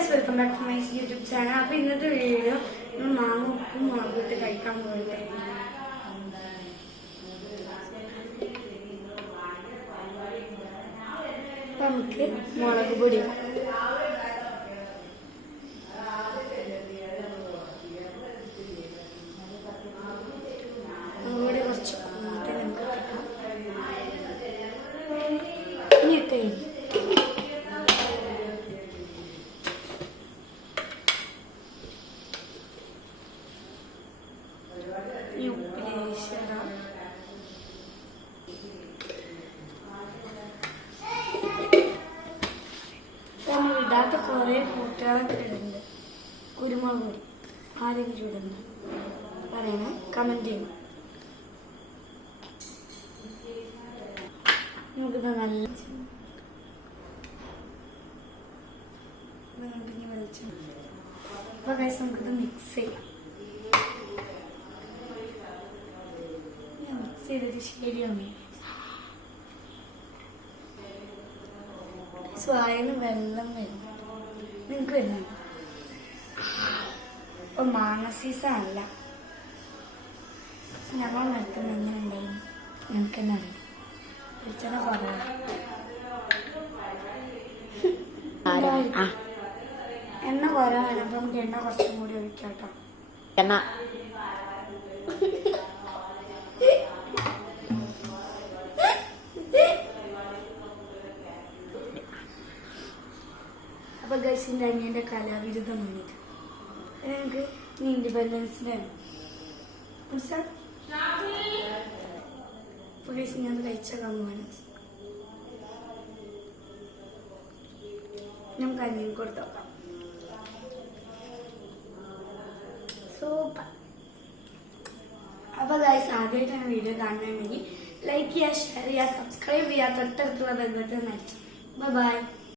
guys, welcome back to my YouTube channel. അപ്പോൾ ഇന്നത്തെ video മാങ്ങ ഉപ്പും മുളകിട്ട് കഴിക്കാൻ പോയിട്ട് നമുക്ക് മുളക് പൊടി മുളകുപൊടി കുറച്ച് ഇനി ഇട്ടേ ഇടാത്ത കുറേ കൂട്ടുകാരൊക്കെ ഇടുന്നുണ്ട്. കുരുമുളക് പൊടി ആരെങ്കിലും ഇടുന്നു പറയണേ, കമന്റ് ചെയ്യണം. നമുക്കിത് നല്ല വെളിച്ചം. അപ്പൊ ഗൈസ് നമുക്കിത് മിക്സ് ചെയ്യാം. മിക്സ് ചെയ്തിട്ട് ശരിയാമേ സ്വായന് വെള്ളം വരും. നിങ്ങൾക്ക് വരുന്നുണ്ട്. ഇപ്പൊ മാങ്ങ സീസൺ അല്ല. ഞങ്ങൾ നടത്തുന്ന എങ്ങനെ ഉണ്ടായിരുന്നു ഞങ്ങൾക്ക് തന്നെ അറിയാം. വെളിച്ചെണ്ണ കുറവാണ്. എണ്ണ കുറവാണ്. അപ്പൊ നമുക്ക് എണ്ണ കുറച്ചും കൂടി ഒഴിക്കാം കേട്ടോ. എണ്ണ അപ്പൊ ഗൈസിന്റെ അനിയന്റെ കലാവിരുദ്ധമാണിത്. ഞങ്ങൾക്ക് ഇൻഡിപെൻഡൻസിന്റെ ആണ്. അപ്പൊ ഗൈസ് ഞാൻ കഴിച്ച കമ്മാണ്. നമുക്ക് അനിയൻ കൊടുത്തോക്കാം. സൂപ്പർ. അപ്പൊ ഗൈസ് ആദ്യമായിട്ടാണ് വീഡിയോ കാണണമെങ്കിൽ ലൈക്ക് ചെയ്യുക, ഷെയർ ചെയ്യുക, സബ്സ്ക്രൈബ് ചെയ്യുക, തൊട്ടടുത്തുള്ള ബെൽ ബട്ടൺ അടിച്ചു. ബൈ.